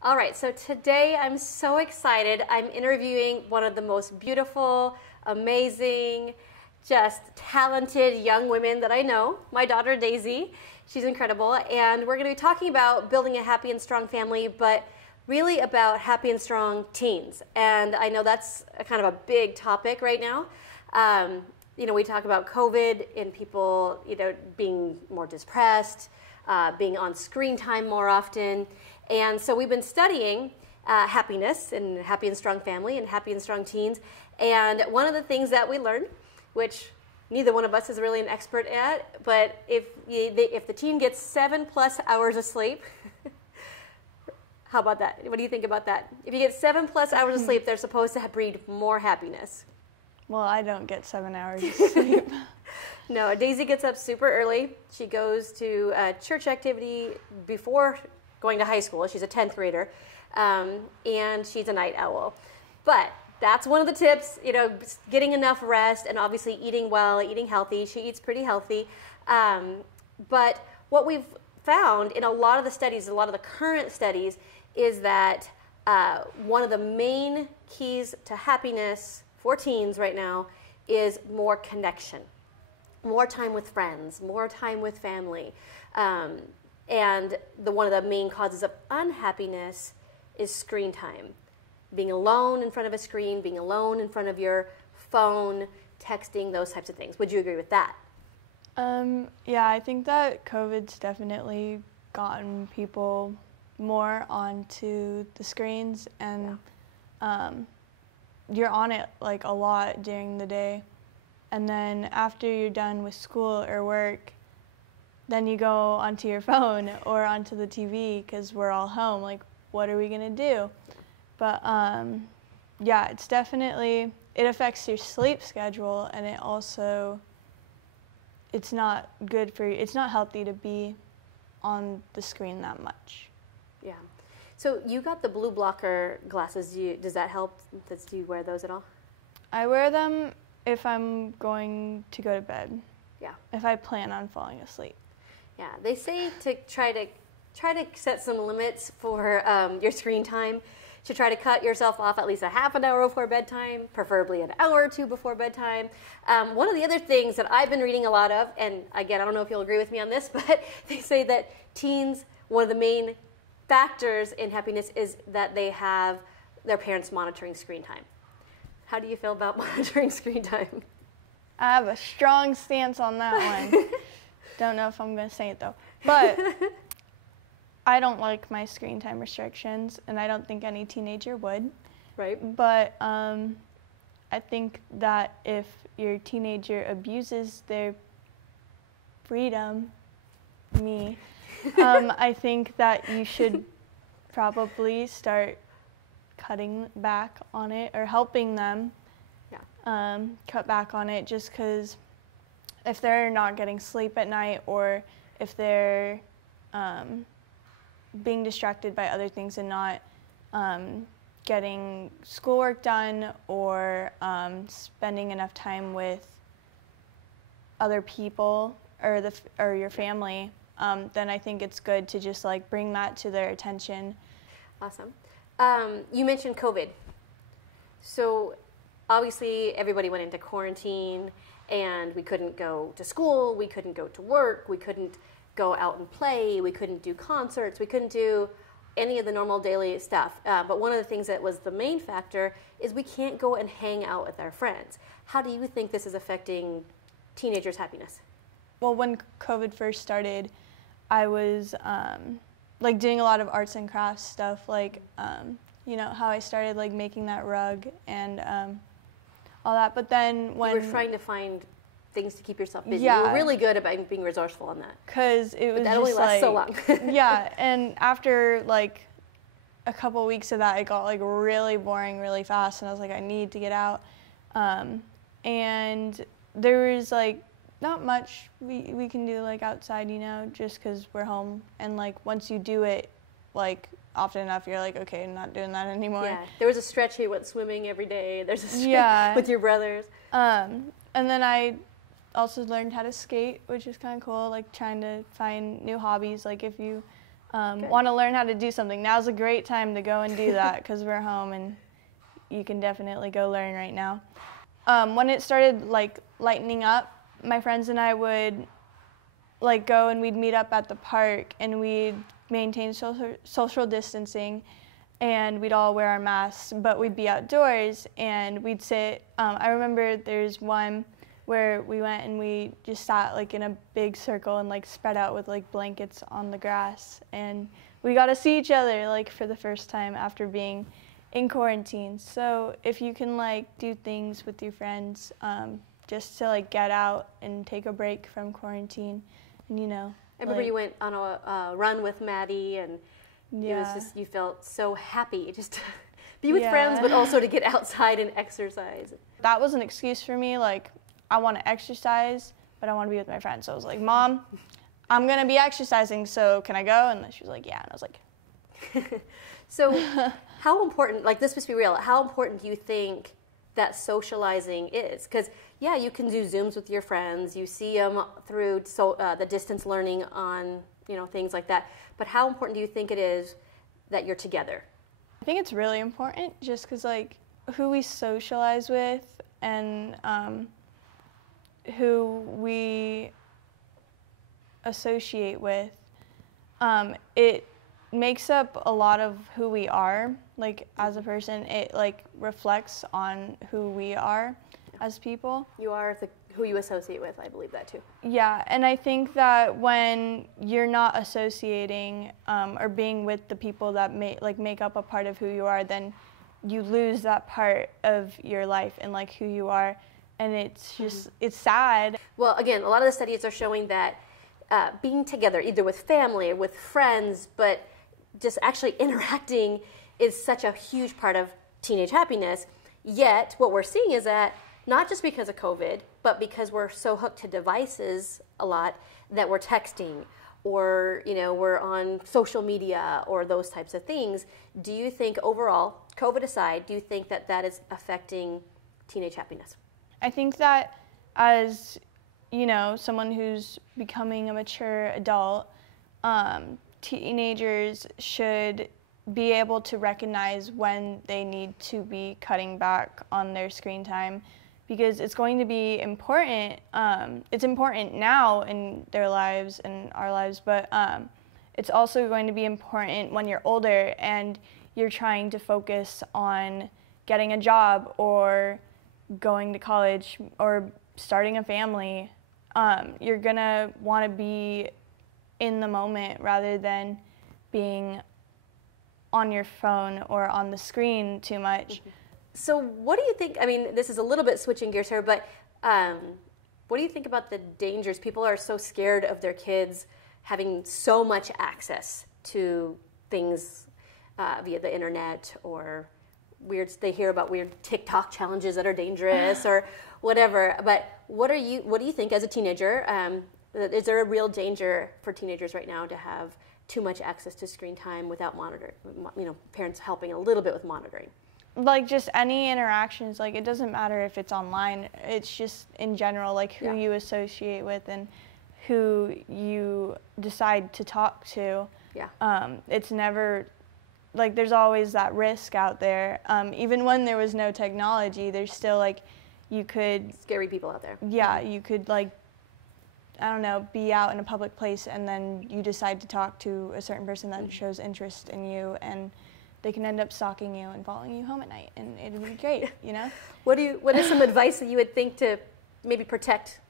All right, so today I'm so excited. I'm interviewing one of the most beautiful, amazing, just talented young women that I know, my daughter Daisy. She's incredible, and we're going to be talking about building a happy and strong family, but really about happy and strong teens. And I know that's a kind of a big topic right now. We talk about COVID and people, being more depressed, being on screen time more often. And so we've been studying happiness and happy and strong family and happy and strong teens. And one of the things that we learned, which neither one of us is really an expert at, but if the teen gets 7+ hours of sleep, how about that? What do you think about that? If you get 7+ hours of sleep, they're supposed to breed more happiness. Well, I don't get 7 hours of sleep. No, Daisy gets up super early. She goes to a church activity before going to high school. She's a 10th grader, and she's a night owl. But that's one of the tips, getting enough rest and obviously eating well, eating healthy. She eats pretty healthy. But what we've found in a lot of the studies, a lot of the current studies, is that one of the main keys to happiness for teens right now is more connection, more time with friends, more time with family. And one of the main causes of unhappiness is screen time. Being alone in front of a screen, being alone in front of your phone, texting, those types of things. Would you agree with that? Yeah, I think that COVID's definitely gotten people more onto the screens, and you're on it like a lot during the day. And then after you're done with school or work, then you go onto your phone or onto the TV because we're all home. Like, what are we going to do? But yeah, it's definitely, it affects your sleep schedule, and it's not good for you. It's not healthy to be on the screen that much. Yeah. So you got the blue blocker glasses. Does that help? Do you wear those at all? I wear them if I'm going to go to bed. Yeah. If I plan on falling asleep. Yeah. They say to try to set some limits for your screen time. To try to cut yourself off at least a half an hour before bedtime, preferably an hour or two before bedtime. One of the other things that I've been reading a lot of, and again, I don't know if you'll agree with me on this, but they say that teens, one of the main factors in happiness is that they have their parents monitoring screen time. How do you feel about monitoring screen time? I have a strong stance on that one. Don't know if I'm going to say it though. But I don't like my screen time restrictions, and I don't think any teenager would. Right. But I think that if your teenager abuses their freedom, I think that you should probably start cutting back on it or helping them cut back on it, just because if they're not getting sleep at night, or if they're being distracted by other things and not getting schoolwork done, or spending enough time with other people or your family, then I think it's good to just like bring that to their attention. Awesome. You mentioned COVID. So obviously everybody went into quarantine, and we couldn't go to school, we couldn't go to work, we couldn't go out and play, we couldn't do concerts, we couldn't do any of the normal daily stuff. But one of the things that was the main factor is we can't go and hang out with our friends. How do you think this is affecting teenagers' happiness? Well, when COVID first started, I was like doing a lot of arts and crafts stuff, like how I started like making that rug and all that. But then when you were trying to find things to keep yourself busy, yeah, you were really good about being resourceful on that. Because it was that just only lasts so long. Yeah, and after like a couple weeks of that, it got like really boring really fast, and I was like, I need to get out. And there was like not much we can do like outside, just because we're home. And like once you do it like often enough, you're like, okay, I'm not doing that anymore. Yeah, there was a stretch you went swimming every day. There's a stretch with your brothers. And then I also learned how to skate, which is kind of cool, like trying to find new hobbies. Like if you want to learn how to do something, now's a great time to go and do that because we're home and you can definitely go learn right now. When it started like lightening up, my friends and I would like go and we'd meet up at the park and we'd maintain social distancing and we'd all wear our masks, but we'd be outdoors and we'd sit. I remember there's one where we went and we just sat like in a big circle and like spread out with like blankets on the grass, and we got to see each other like for the first time after being in quarantine. So if you can like do things with your friends just to like get out and take a break from quarantine, and I remember you went on a run with Maddie, and it was just, you felt so happy just to be with friends, but also to get outside and exercise. That was an excuse for me, like, I want to exercise, but I want to be with my friends. So I was like, Mom, I'm going to be exercising, so can I go? And she was like, yeah. And I was like... So how important, like this must be real, how important do you think that socializing is? Because, yeah, you can do Zooms with your friends, you see them through the distance learning on, things like that. But how important do you think it is that you're together? I think it's really important just because, like, who we socialize with and who we associate with, it makes up a lot of who we are, like, as a person. It, like, reflects on who we are as people. You are who you associate with, I believe that too. Yeah, and I think that when you're not associating or being with the people that make up a part of who you are, then you lose that part of your life and like who you are, and it's just it's sad. Well, again, a lot of the studies are showing that being together, either with family or with friends, but just actually interacting is such a huge part of teenage happiness. Yet, what we're seeing is that not just because of COVID, but because we're so hooked to devices a lot that we're texting or, we're on social media or those types of things. Do you think overall, COVID aside, do you think that that is affecting teenage happiness? I think that as, someone who's becoming a mature adult, teenagers should be able to recognize when they need to be cutting back on their screen time, because it's going to be important. It's important now in their lives and our lives, but it's also going to be important when you're older and you're trying to focus on getting a job or going to college or starting a family. You're gonna want to be in the moment rather than being on your phone or on the screen too much. Mm-hmm. So what do you think, this is a little bit switching gears here, but what do you think about the dangers? People are so scared of their kids having so much access to things via the internet, or they hear about weird TikTok challenges that are dangerous or whatever. But what do you think as a teenager? Is there a real danger for teenagers right now to have too much access to screen time without parents helping a little bit with monitoring? Like, just any interactions, like, it doesn't matter if it's online, it's just in general, like, who you associate with and who you decide to talk to. Yeah. It's never, like, there's always that risk out there. Even when there was no technology, there's still, like, you could... Scary people out there. Yeah, you could, like, I don't know, be out in a public place and then you decide to talk to a certain person that shows interest in you, and they can end up stalking you and following you home at night, and it'd be great, What is some advice that you would think to maybe protect,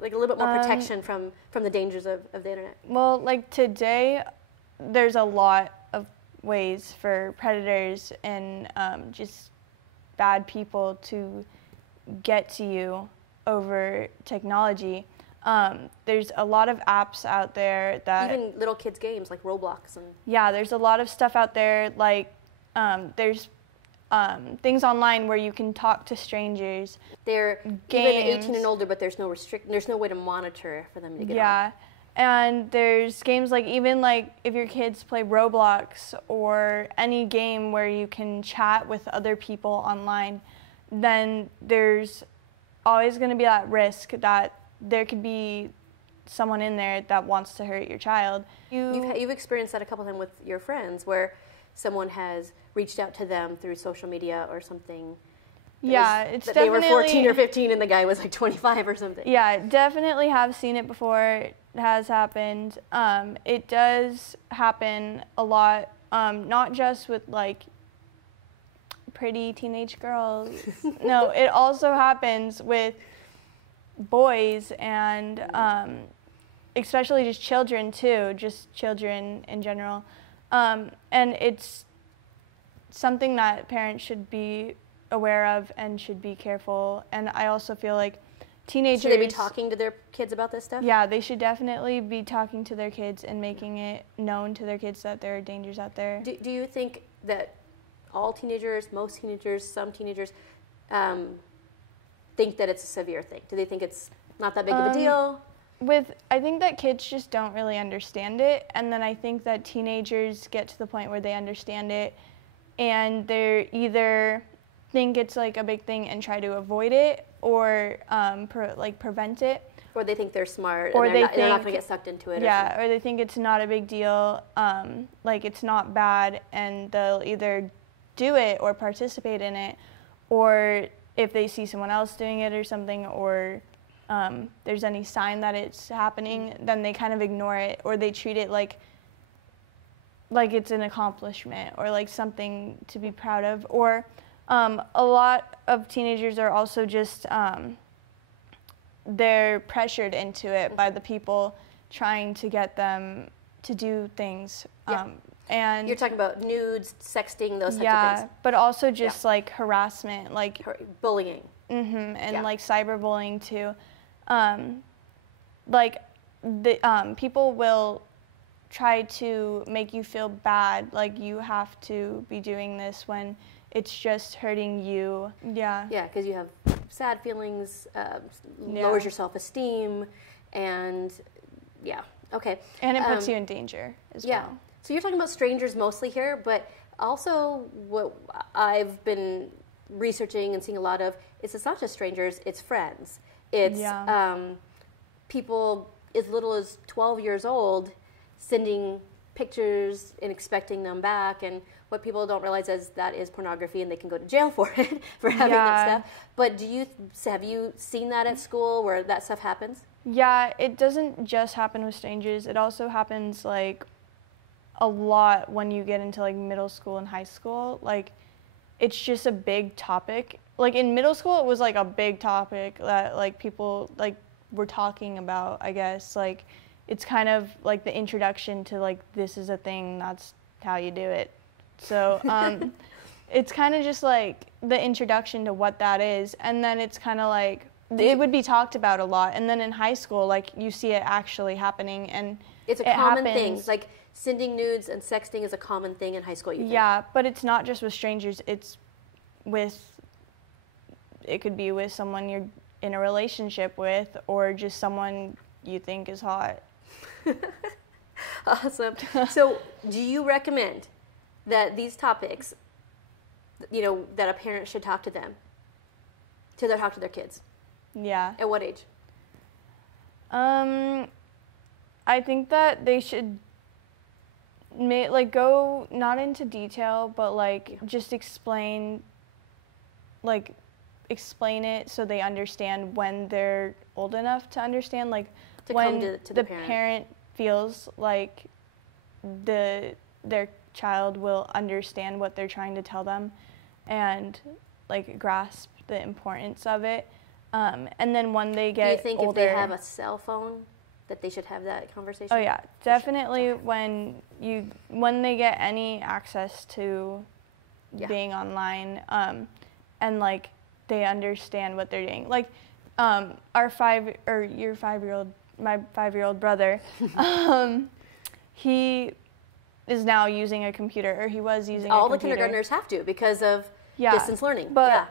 like a little bit more protection from the dangers of the internet? Well, like today, there's a lot of ways for predators and just bad people to get to you over technology. There's a lot of apps out there that... Even little kids' games like Roblox. Yeah, there's a lot of stuff out there, like there's things online where you can talk to strangers. They're games. Even 18 and older, but there's no way to monitor for them to get on. Yeah, and there's games like, even like if your kids play Roblox or any game where you can chat with other people online, then there's always going to be that risk that there could be someone in there that wants to hurt your child. You've experienced that a couple times with your friends where someone has reached out to them through social media or something. Yeah, it's that definitely... they were 14 or 15 and the guy was like 25 or something. Yeah, definitely have seen it before. It has happened. It does happen a lot, not just with like pretty teenage girls. No, it also happens with boys and especially just children too, just children in general. And it's something that parents should be aware of and should be careful. And I also feel like teenagers... Should they be talking to their kids about this stuff? Yeah, they should definitely be talking to their kids and making it known to their kids that there are dangers out there. Do you think that all teenagers, most teenagers, some teenagers think that it's a severe thing? Do they think it's not that big of a deal? I think that kids just don't really understand it, and then I think that teenagers get to the point where they understand it and they're either think it's like a big thing and try to avoid it or prevent it. Or they think they're smart or and they're not going to get sucked into it. Yeah, or they think it's not a big deal, like it's not bad, and they'll either do it or participate in it, or if they see someone else doing it or something, or there's any sign that it's happening, then they kind of ignore it, or they treat it like it's an accomplishment or like something to be proud of. Or a lot of teenagers are also just they're pressured into it by the people trying to get them to do things. Yeah. And you're talking about nudes, sexting, those types of things. Yeah, but also just like harassment, like bullying. And like cyberbullying too. People will try to make you feel bad, like you have to be doing this when it's just hurting you. Yeah. Yeah, because you have sad feelings, lowers your self-esteem, and okay. And it puts you in danger as well. So you're talking about strangers mostly here, but also what I've been researching and seeing a lot of is it's not just strangers, it's friends. It's people as little as 12 years old sending pictures and expecting them back, and what people don't realize is that is pornography and they can go to jail for it, for having that stuff. But have you seen that at school where that stuff happens? Yeah, it doesn't just happen with strangers. It also happens like a lot when you get into like middle school and high school. Like it's just a big topic. Like in middle school it was like a big topic that like people like were talking about, I guess. Like it's kind of like the introduction to like this is a thing, that's how you do it. So it's kind of just like the introduction to what that is, and then it's kind of like it would be talked about a lot, and then in high school like you see it actually happening, and it's a common thing. Like sending nudes and sexting is a common thing in high school, you think? Yeah, but it's not just with strangers, it could be with someone you're in a relationship with, or just someone you think is hot. Awesome. So do you recommend that these topics, that a parent should talk to them, talk to their kids? Yeah. At what age? I think that they should go not into detail, but just explain it so they understand when they're old enough to understand, to when come to the parent feels like their child will understand what they're trying to tell them and grasp the importance of it. And then when they get older... Do you think if they have a cell phone that they should have that conversation? Oh yeah, definitely. When they get any access to being online, and they understand what they're doing. My 5-year-old brother, he is now using a computer, or he was using All a computer. The kindergartners have to because of distance learning. But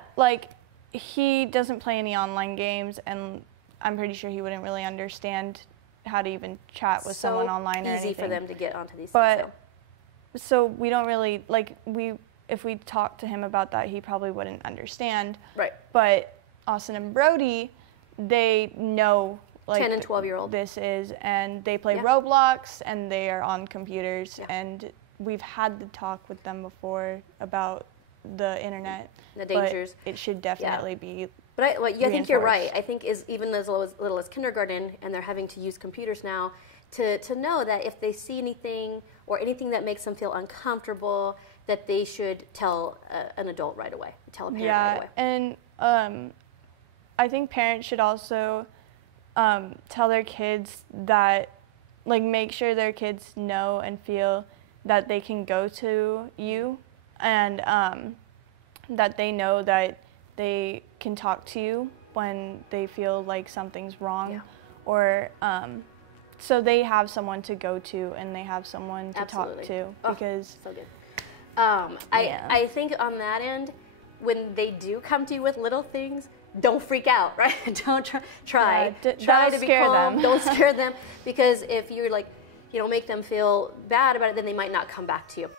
he doesn't play any online games, and I'm pretty sure he wouldn't really understand how to even chat with someone online or anything. Easy for them to get onto these things. But so we don't really if we talked to him about that, he probably wouldn't understand. Right. But Austin and Brody, they know like 10 and 12-year-old. this is, and they play Yeah. Roblox and they are on computers, Yeah. and we've had the talk with them before about the internet. The dangers. But it should definitely be. But I think you're right. reinforced. I think is even as little as kindergarten, and they're having to use computers now, to know that if they see anything or anything that makes them feel uncomfortable, that they should tell an adult right away, tell a parent right away. And I think parents should also tell their kids that, like, make sure their kids know and feel that they can go to you, and that they know that they can talk to you when they feel like something's wrong, Yeah. or so they have someone to go to and they have someone to Absolutely. talk to, Oh, because so good. Yeah. I think on that end, when they do come to you with little things, don't freak out, right? Don't try. Yeah, Try don't to be scare calm. them. Don't scare them, because if you're like, make them feel bad about it, then they might not come back to you.